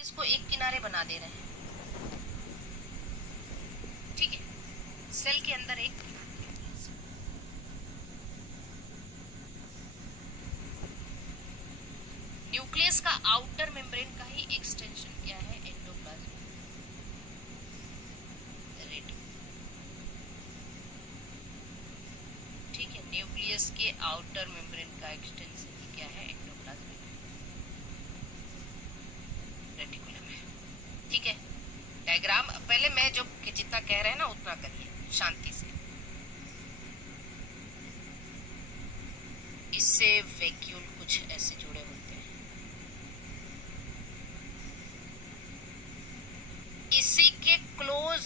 इसको एक किनारे बना दे रहे हैं, ठीक है। सेल के अंदर एक न्यूक्लियस का आउटर मेम्ब्रेन का ही एक्सटेंशन क्या है, एंडोप्लाज्मिक रेटिकुलम, ठीक है। न्यूक्लियस के आउटर मेम्ब्रेन का एक्सटेंशन क्या है, एंडोप्लाज्मिक रेटिकुलम है, ठीक है। डायग्राम पहले मैं जो जितना कह रहे हैं ना उतना करिए शांति से। इससे वैक्यूल कुछ ऐसे जुड़े होते हैं, इसी के क्लोज,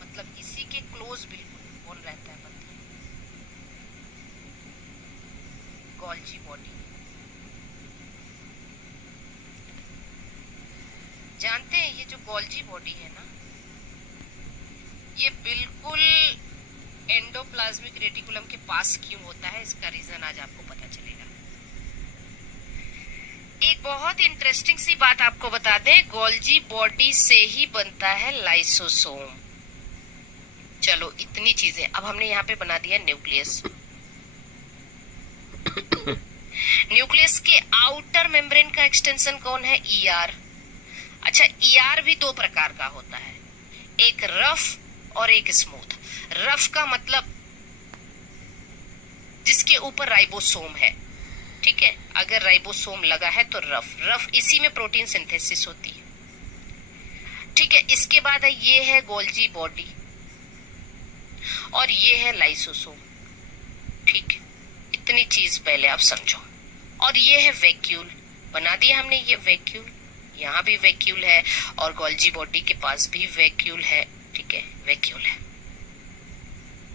मतलब इसी के क्लोज बिल्कुल कौन रहता है पता है, गोल्जी बॉडी। जानते हैं ये जो गोल्जी बॉडी है ना, ये बिल्कुल एंडोप्लाज्मिक रेटिकुलम के पास क्यों होता है, इसका रीजन आज आपको पता चलेगा। एक बहुत इंटरेस्टिंग सी बात आपको बता दें, गोल्जी बॉडी से ही बनता है लाइसोसोम। चलो इतनी चीजें, अब हमने यहाँ पे बना दिया न्यूक्लियस। न्यूक्लियस के आउटर मेम्ब्रेन का एक्सटेंशन कौन है, ईआर। अच्छा, ईआर भी दो प्रकार का होता है, एक रफ और एक स्मूथ। रफ का मतलब जिसके ऊपर राइबोसोम है, ठीक है। अगर राइबोसोम लगा है तो रफ, रफ इसी में प्रोटीन सिंथेसिस होती है, ठीक है। इसके बाद है ये है गोल्जी बॉडी और ये है लाइसोसोम, ठीक है। इतनी चीज पहले आप समझो। और ये है वैक्यूल, बना दिया हमने ये वैक्यूल, यहाँ भी वैक्यूल है और गोल्जी बॉडी के पास भी वैक्यूल है, ठीक है, वैक्यूल है।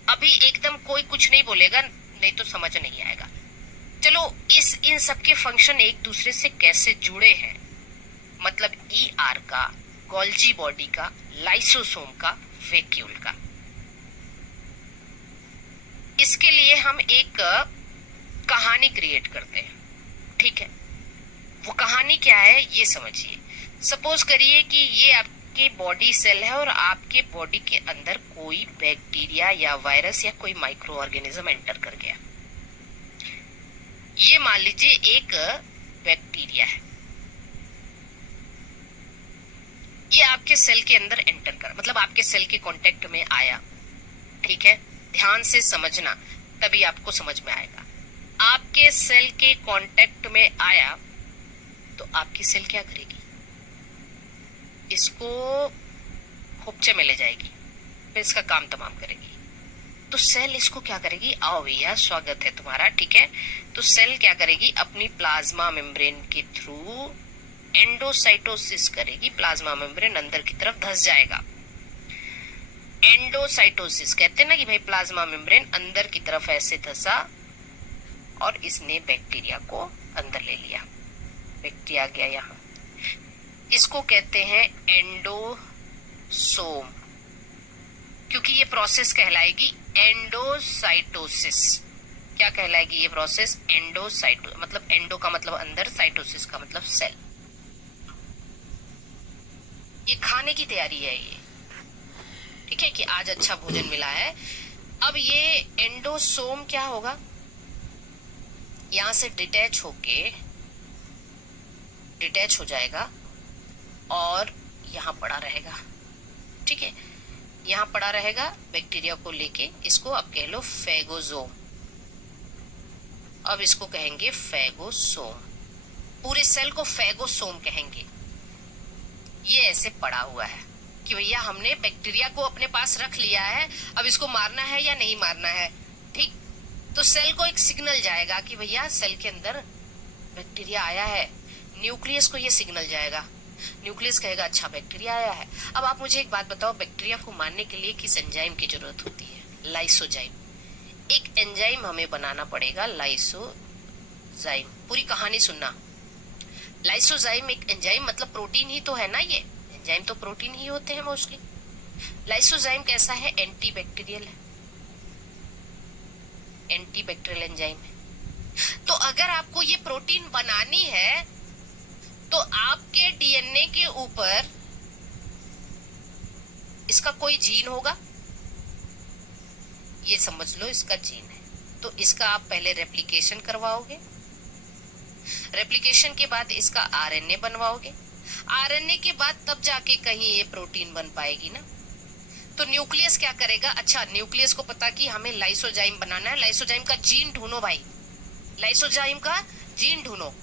अभी एकदम कोई कुछ नहीं बोलेगा, नहीं तो समझ नहीं आएगा। चलो इन सब के फंक्शन एक दूसरे से कैसे जुड़े हैं, मतलब ईआर का, गोल्जी बॉडी का, लाइसोसोम का, वैक्यूल का। इसके लिए हम एक कहानी क्रिएट करते हैं, ठीक है। वो कहानी क्या है ये समझिए। सपोज करिए कि ये आपके बॉडी सेल है और आपके बॉडी के अंदर कोई बैक्टीरिया या वायरस या कोई माइक्रो ऑर्गेनिज्म एंटर कर गया। ये मान लीजिए एक बैक्टीरिया है, ये आपके सेल के अंदर एंटर कर, मतलब आपके सेल के कांटेक्ट में आया, ठीक है। ध्यान से समझना तभी आपको समझ में आएगा। आपके सेल के कांटेक्ट में आया तो आपकी सेल क्या करेगी, इसको खोपचे में ले जाएगी, फिर इसका काम तमाम करेगी। तो सेल इसको क्या करेगी, आओ भैया स्वागत है तुम्हारा, ठीक है। तो सेल क्या करेगी, अपनी प्लाज्मा मेम्ब्रेन के थ्रू एंडोसाइटोसिस करेगी, प्लाज्मा मेम्ब्रेन अंदर की तरफ धस जाएगा। एंडोसाइटोसिस कहते हैं ना कि भाई प्लाज्मा मेम्ब्रेन अंदर की तरफ ऐसे धसा और इसने बैक्टीरिया को अंदर ले लिया, बैक्टीरिया गया यहाँ, इसको कहते हैं एंडोसोम, क्योंकि ये प्रोसेस कहलाएगी एंडोसाइटोसिस। क्या कहलाएगी ये प्रोसेस, एंडोसाइटो, मतलब एंडो का मतलब अंदर, साइटोसिस का मतलब सेल। ये खाने की तैयारी है ये, ठीक है, कि आज अच्छा भोजन मिला है। अब ये एंडोसोम क्या होगा, यहां से डिटैच हो जाएगा और यहां पड़ा रहेगा, ठीक है। यहां पड़ा रहेगा बैक्टीरिया को लेके, इसको अब कह लो फेगोसोम, अब इसको कहेंगे फेगोसोम, पूरे सेल को फेगोसोम कहेंगे। ये ऐसे पड़ा हुआ है कि भैया हमने बैक्टीरिया को अपने पास रख लिया है, अब इसको मारना है या नहीं मारना है, ठीक। तो सेल को एक सिग्नल जाएगा कि भैया सेल के अंदर बैक्टीरिया आया है, न्यूक्लियस को ये सिग्नल जाएगा, न्यूक्लियस कहेगा अच्छा बैक्टीरिया आया है। अब आप मुझे एक बात बताओ, बैक्टीरिया को मारने के लिए किस एंजाइम की जरूरत होती है, लाइसोजाइम। एक एंजाइम हमें बनाना पड़ेगा, लाइसोजाइम। पूरी कहानी सुनना, लाइसोजाइम एक एंजाइम मतलब प्रोटीन ही तो है ना, ये एंजाइम तो प्रोटीन ही होते हैं मोस्टली। लाइसोजाइम कैसा है, एंटीबैक्टीरियल है, एंटीबैक्टीरियल एंजाइम है। तो अगर आपको ये प्रोटीन बनानी है तो आपके डीएनए के ऊपर इसका कोई जीन होगा, ये समझ लो इसका जीन है, तो इसका आप पहले रेप्लिकेशन करवाओगे, रेप्लिकेशन के बाद इसका आरएनए बनवाओगे, आरएनए के बाद तब जाके कहीं ये प्रोटीन बन पाएगी ना। तो न्यूक्लियस क्या करेगा, अच्छा न्यूक्लियस को पता कि हमें लाइसोजाइम बनाना है, लाइसोजाइम का जीन ढूंढो भाई, लाइसोजाइम का जीन ढूंढो,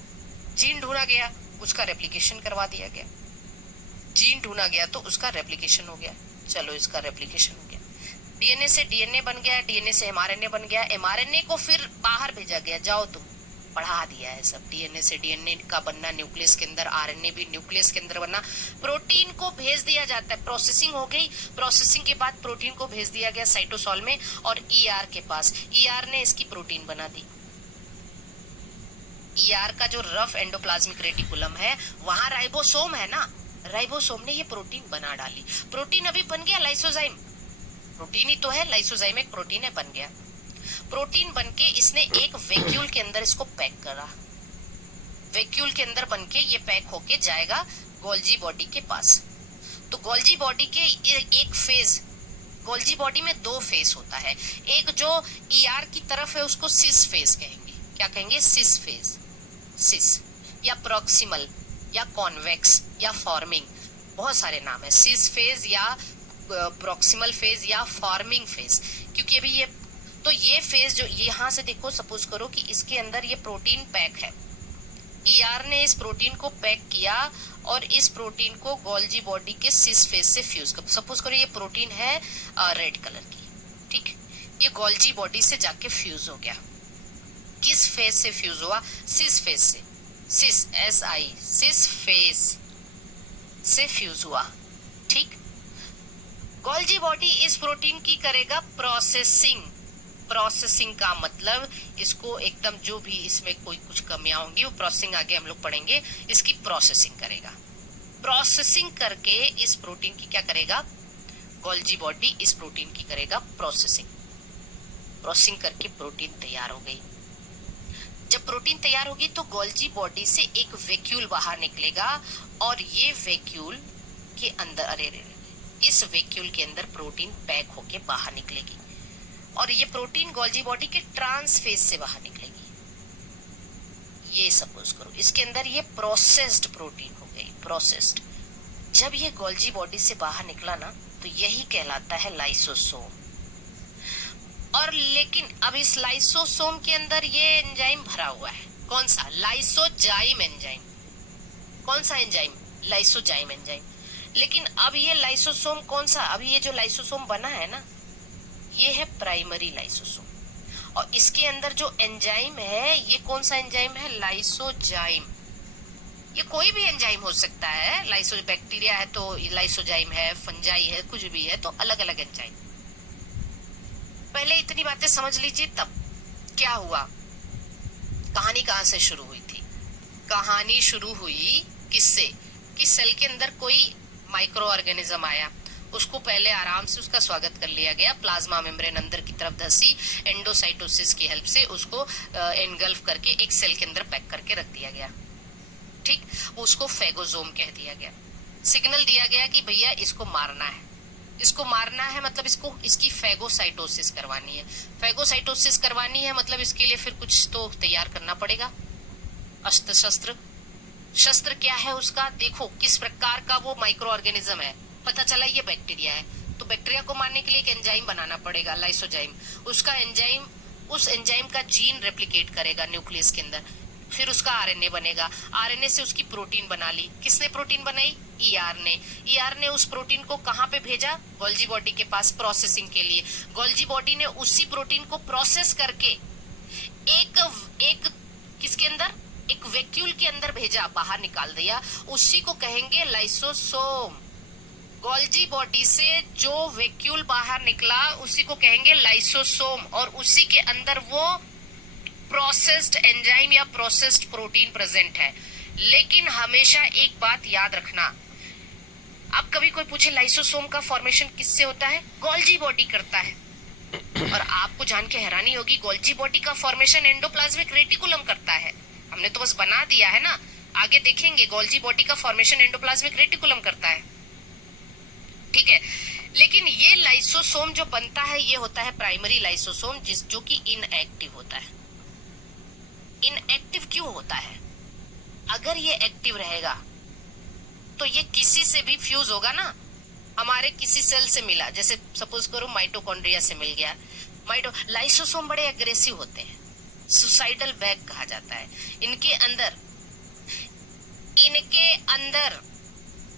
जीन ढूंढा गया, उसका रेप्लिकेशन करवा दिया गया, जीन ढूंढा गया तो उसका रेप्लिकेशन हो गया, चलो इसका रेप्लिकेशन हो गया, डीएनए से डीएनए बन गया, डीएनए से एमआरएनए बन गया, एमआरएनए को फिर बाहर भेजा गया, जाओ तुम पढ़ा दिया है सब, डीएनए से डीएनए का बनना न्यूक्लियस के अंदर, आरएनए भी न्यूक्लियस के अंदर बनना, प्रोटीन को भेज दिया जाता है, प्रोसेसिंग हो गई, प्रोसेसिंग के बाद प्रोटीन को भेज दिया गया साइटोसॉल में और ईआर के पास, ईआर ने इसकी प्रोटीन बना दी। ईआर का जो रफ एंडोप्लाज्मिक रेटिकुलम है वहां राइबोसोम है ना, राइबोसोम ने ये प्रोटीन बना डाली, प्रोटीन अभी बन गया लाइसोजाइम, प्रोटीन ही तो है, लाइसोजाइम एक प्रोटीन है, बन गया, प्रोटीन बनके इसने एक वैक्यूल के अंदर इसको पैक करा, वैक्यूल के अंदर बनके ये पैक होके जाएगा गोल्जी बॉडी के पास। तो गोल्जी बॉडी के एक फेज, गोल्जी बॉडी में दो फेज होता है, एक जो ईआर की तरफ है उसको सिस फेज कहेंगे, क्या कहेंगे, सिस फेज, सिस या प्रॉक्सिमल या कॉन्वेक्स या फॉर्मिंग, बहुत सारे नाम है, सिस फेज या प्रॉक्सिमल फेज या फॉर्मिंग फेज, क्योंकि अभी ये तो ये फेज जो यहाँ से देखो, सपोज करो कि इसके अंदर ये प्रोटीन पैक है, ईआर ने इस प्रोटीन को पैक किया और इस प्रोटीन को गोल्जी बॉडी के सिस फेज से फ्यूज कर, सपोज करो ये प्रोटीन है रेड कलर की, ठीक, ये गोल्जी बॉडी से जाके फ्यूज हो गया, किस फेज से फ्यूज हुआ, सिस फेज से, सिस SI सिस फेज से फ्यूज हुआ, ठीक। गोल्जी बॉडी इस प्रोटीन की करेगा प्रोसेसिंग, प्रोसेसिंग का मतलब इसको एकदम जो भी इसमें कोई कुछ कमियां होंगी वो प्रोसेसिंग आगे हम लोग पढ़ेंगे, इसकी प्रोसेसिंग करेगा, प्रोसेसिंग करके इस प्रोटीन की क्या करेगा, गोल्जी बॉडी इस प्रोटीन की करेगा प्रोसेसिंग, प्रोसेसिंग करके प्रोटीन तैयार हो गई। जब प्रोटीन तैयार होगी तो गोल्जी बॉडी से एक वैक्यूल बाहर निकलेगा और ये वैक्यूल के अंदर, अरे इस वैक्यूल के अंदर प्रोटीन पैक होके बाहर निकलेगी और ये प्रोटीन गोल्जी बॉडी के ट्रांस फेज से बाहर निकलेगी, ये सपोज करो इसके अंदर ये प्रोसेस्ड प्रोटीन हो गई, प्रोसेस्ड। जब ये गोल्जी बॉडी से बाहर निकला ना तो यही कहलाता है लाइसोसोम। और लेकिन अब इस लाइसोसोम के अंदर ये एंजाइम भरा हुआ है, कौन सा, लाइसोजाइम एंजाइम, कौन सा एंजाइम, लाइसोजाइम एंजाइम। लेकिन अब ये लाइसोसोम कौन सा, अभी ये जो लाइसोसोम बना है ना ये है प्राइमरी लाइसोसोम, और इसके अंदर जो एंजाइम है ये कौन सा एंजाइम है, लाइसोजाइम। ये कोई भी एंजाइम हो सकता है, लाइसो बैक्टीरिया है तो लाइसोजाइम है, फंजाई है, कुछ भी है तो अलग अलग एंजाइम। पहले इतनी बातें समझ लीजिए, तब क्या हुआ, कहानी कहां से शुरू हुई थी, कहानी शुरू हुई किससे, कि सेल के अंदर कोई माइक्रो ऑर्गेनिज्म आया, उसको पहले आराम से उसका स्वागत कर लिया गया, प्लाज्मा मेम्ब्रेन अंदर की तरफ धसी, एंडोसाइटोसिस की हेल्प से उसको एनगल्फ करके एक सेल के अंदर पैक करके रख दिया गया, ठीक, उसको फेगोजोम कह दिया गया। सिग्नल दिया गया कि भैया इसको मारना है, इसको मारना है मतलब इसको, इसकी फेगोसाइटोसिस करवानी है, फेगोसाइटोसिस करवानी है मतलब इसके लिए फिर कुछ तो तैयार करना पड़ेगा, अस्त्र शस्त्र, शस्त्र क्या है उसका, देखो किस प्रकार का वो माइक्रो ऑर्गेनिज्म है, पता चला ये बैक्टीरिया है तो बैक्टीरिया को मारने के लिए एक एंजाइम बनाना पड़ेगा, लाइसोजाइम, उसका एंजाइम, उस एंजाइम का जीन रेप्लिकेट करेगा न्यूक्लियस के अंदर, फिर उसका आरएनए बनेगा, आरएनए से उसकी प्रोटीन बना ली, किसने प्रोटीन बनाई, ईआर ने, ईआर ने उस प्रोटीन को कहां पे भेजा, गोल्जी बॉडी के पास प्रोसेसिंग के लिए, गोल्जी बॉडी ने उसी प्रोटीन को प्रोसेस करके एक किसके अंदर, एक वैक्यूल के अंदर भेजा, बाहर निकाल दिया, उसी को कहेंगे लाइसोसोम। गोल्जी बॉडी से जो वैक्यूल बाहर निकला उसी को कहेंगे लाइसोसोम, और उसी के अंदर वो प्रोसेस्ड एंजाइम या प्रोसेस्ड प्रोटीन प्रेजेंट है। लेकिन हमेशा एक बात याद रखना, अब कभी कोई पूछे लाइसोसोम का फॉर्मेशन किससे होता है, गोल्जी बॉडी करता है, और आपको जान के हैरानी होगी गोल्जी बॉडी का फॉर्मेशन एंडोप्लाज्मिक रेटिकुलम करता है, हमने तो बस बना दिया है ना, आगे देखेंगे गोल्जी बॉडी का फॉर्मेशन एंडोप्लाज्मिक रेटिकुलम करता है, ठीक है। लेकिन ये लाइसोसोम जो बनता है ये होता है प्राइमरी लाइसोसोम, जो कि इनएक्टिव होता है। इनएक्टिव क्यों होता है? अगर ये एक्टिव रहेगा तो ये किसी से भी फ्यूज होगा ना, हमारे किसी सेल से मिला, जैसे सपोज करो माइटोकॉन्ड्रिया से मिल गया। लाइसोसोम बड़े एग्रेसिव होते हैं, सुसाइडल बैग कहा जाता है। इनके अंदर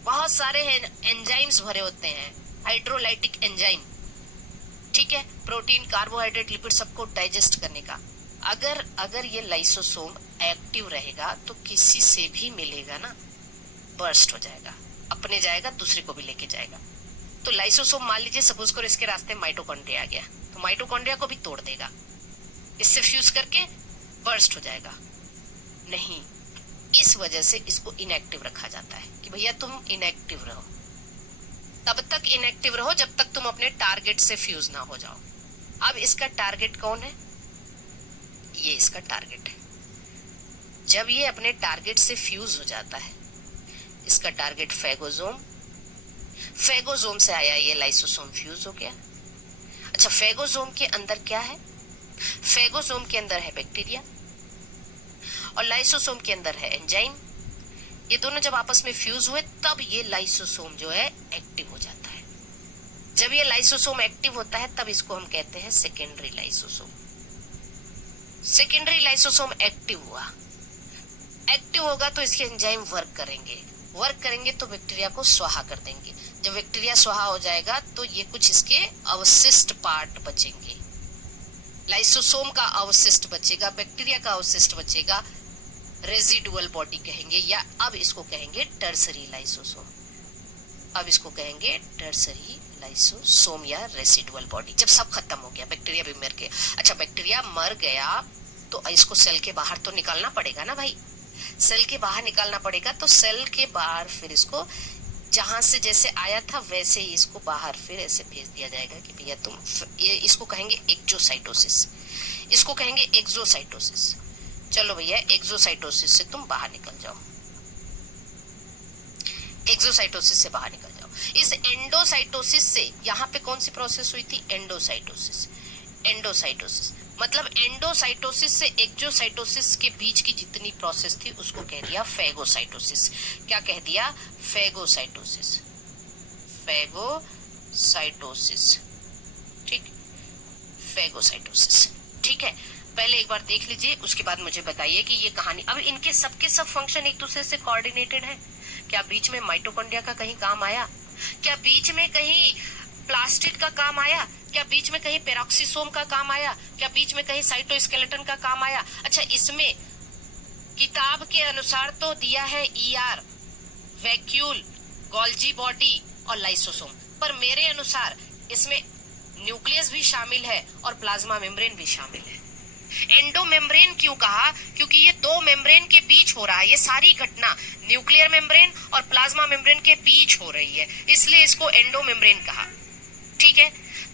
बहुत सारे एंजाइम्स भरे होते हैं, हाइड्रोलाइटिक एंजाइम, ठीक है, प्रोटीन, कार्बोहाइड्रेट, लिपिड सबको डाइजेस्ट करने का। अगर ये लाइसोसोम एक्टिव रहेगा तो किसी से भी मिलेगा ना, बर्स्ट हो जाएगा, अपने जाएगा, दूसरे को भी लेके जाएगा। तो लाइसोसोम मान लीजिए सपोज करो इसके रास्ते में माइटोकॉन्ड्रिया आ गया, तो माइटोकॉन्ड्रिया को भी तोड़ देगा, इससे फ्यूज करके बर्स्ट हो जाएगा। नहीं, इस वजह से इसको इनएक्टिव रखा जाता है कि भैया तुम इनएक्टिव रहो, तब तक इनएक्टिव रहो जब तक तुम अपने टारगेट से फ्यूज ना हो जाओ। अब इसका टारगेट कौन है? ये इसका टारगेट है। जब ये अपने टारगेट से फ्यूज हो जाता है, इसका टारगेट फेगोसोम, फेगोसोम से आया ये लाइसोसोम, फ्यूज हो गया। अच्छा, फेगोसोम के अंदर क्या है? फेगोसोम के अंदर है बैक्टीरिया और लाइसोसोम के अंदर है एंजाइम। ये दोनों जब आपस में फ्यूज हुए तब ये लाइसोसोम जो है एक्टिव हो जाता है। जब ये लाइसोसोम एक्टिव होता है तब इसको हम कहते हैं secondary lysosome. Secondary lysosome active हुआ, एक्टिव होगा तो इसके एंजाइम वर्क करेंगे तो बैक्टीरिया को स्वाहा कर देंगे। जब बैक्टीरिया स्वाहा हो जाएगा तो ये कुछ इसके अवशिष्ट पार्ट बचेंगे, लाइसोसोम का अवशिष्ट बचेगा, बैक्टीरिया का अवशिष्ट बचेगा, रेजिडुअल बॉडी कहेंगे, या अब इसको कहेंगे टर्सरी लाइसोसोम। अब इसको कहेंगे टर्सरी लाइसोसोम या रेसिडुअल बॉडी। जब सब खत्म हो गया, बैक्टीरिया भी मर गया। अच्छा, बैक्टीरिया मर गया तो इसको सेल के बाहर तो निकालना पड़ेगा ना भाई, सेल के बाहर निकालना पड़ेगा। तो सेल के बाहर फिर इसको जहां से जैसे आया था वैसे ही इसको बाहर फिर ऐसे भेज दिया जाएगा कि भैया तुम, इसको कहेंगे एक्जोसाइटोसिस, इसको कहेंगे एक्सोसाइटोसिस। चलो भैया, एक्सोसाइटोसिस से तुम बाहर निकल जाओ, एक्सोसाइटोसिस से बाहर निकल जाओ। इस एंडोसाइटोसिस से यहाँ पे कौन सी प्रोसेस हुई थी? एंडोसाइटोसिस। एंडोसाइटोसिस मतलब एंडोसाइटोसिस से एक्सोसाइटोसिस के बीच की जितनी प्रोसेस थी उसको कह दिया फेगोसाइटोसिस। क्या कह दिया? फेगोसाइटोसिस। फेगोसाइटोसिस, ठीक, फेगोसाइटोसिस, ठीक है। पहले एक बार देख लीजिए, उसके बाद मुझे बताइए कि ये कहानी, अब इनके सबके सब फंक्शन एक दूसरे से कोऑर्डिनेटेड है। क्या बीच में माइटोकॉन्ड्रिया का कहीं काम आया? क्या बीच में कहीं प्लास्टिड का काम आया? क्या बीच में कहीं पेरोक्सिसोम का काम आया? क्या बीच में कहीं साइटोस्केलेटन का काम आया? अच्छा, इसमें किताब के अनुसार तो दिया है ईआर, वैक्यूल, गोल्जी बॉडी और लाइसोसोम, पर मेरे अनुसार इसमें न्यूक्लियस भी शामिल है और प्लाज्मा मेम्ब्रेन भी शामिल है। एंडो मेम्ब्रेन क्यों कहा? क्योंकि ये दो मेम्ब्रेन के बीच हो रहा है, ये सारी घटना न्यूक्लियर मेम्ब्रेन और प्लाज्मा मेम्ब्रेन के बीच हो रही है, इसलिए इसको एंडो मेम्ब्रेन कहा, ठीक है।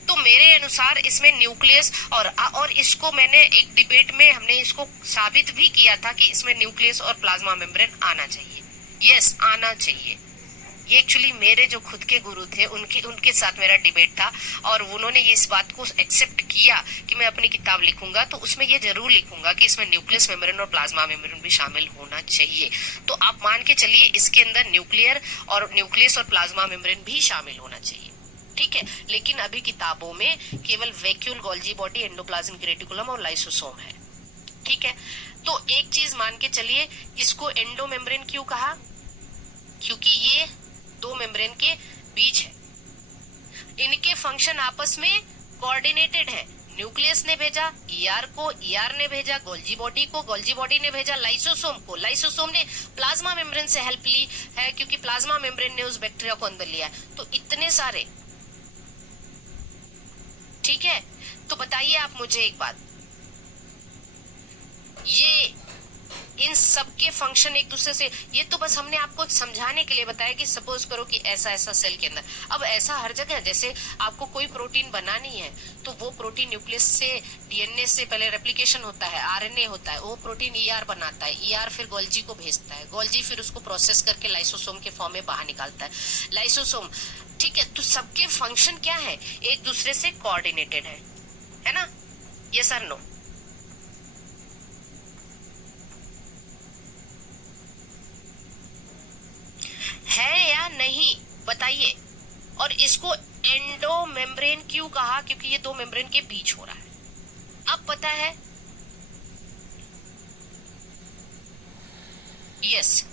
तो मेरे अनुसार इसमें न्यूक्लियस और इसको मैंने एक डिबेट में हमने इसको साबित भी किया था कि इसमें न्यूक्लियस और प्लाज्मा मेम्ब्रेन आना चाहिए। यस, आना चाहिए। ये एक्चुअली मेरे जो खुद के गुरु थे उनके साथ मेरा डिबेट था और उन्होंने ये इस बात को एक्सेप्ट किया कि मैं अपनी किताब लिखूंगा तो उसमें ये जरूर लिखूंगा कि इसमें न्यूक्लियस मेम्ब्रेन और प्लाज्मा मेम्ब्रेन भी शामिल होना चाहिए। तो आप मान के चलिए इसके अंदर न्यूक्लियस और प्लाज्मा मेम्ब्रेन भी शामिल होना चाहिए, ठीक है। लेकिन अभी किताबों में केवल vacuole, Golgi body, endoplasmic reticulum और लाइसोसोम है, ठीक है। तो एक चीज मान के चलिए, इसको एंडो मेम्ब्रेन क्यों कहा? क्योंकि ये दो मेम्ब्रेन के बीच है, इनके फंक्शन आपस में कोऑर्डिनेटेड है। न्यूक्लियस ने भेजा ईआर को, ईआर ने भेजा गोल्जी बॉडी को, गोल्जी बॉडी ने भेजा लाइसोसोम को, लाइसोसोम ने प्लाज्मा मेम्ब्रेन से हेल्प ली है क्योंकि प्लाज्मा मेम्ब्रेन ने उस बैक्टीरिया को अंदर लिया। तो इतने सारे, ठीक है। तो बताइए आप मुझे एक बात, ये इन सब के फंक्शन एक दूसरे से, ये तो बस हमने आपको समझाने के लिए बताया कि सपोज करो कि ऐसा ऐसा सेल के अंदर, अब ऐसा हर जगह, जैसे आपको कोई प्रोटीन बनानी है तो वो प्रोटीन न्यूक्लियस से डीएनए से पहले रेप्लिकेशन होता है, आरएनए होता है, वो प्रोटीन ईआर बनाता है, ईआर फिर गोल्जी को भेजता है, गोल्जी फिर उसको प्रोसेस करके लाइसोसोम के फॉर्म में बाहर निकालता है, लाइसोसोम। ठीक है, तो सबके फंक्शन क्या है, एक दूसरे से कोऑर्डिनेटेड है ना? यस और नो? है या नहीं, बताइए। और इसको एंडो मेम्ब्रेन क्यों कहा, क्योंकि ये दो मेम्ब्रेन के बीच हो रहा है। अब पता है? यस,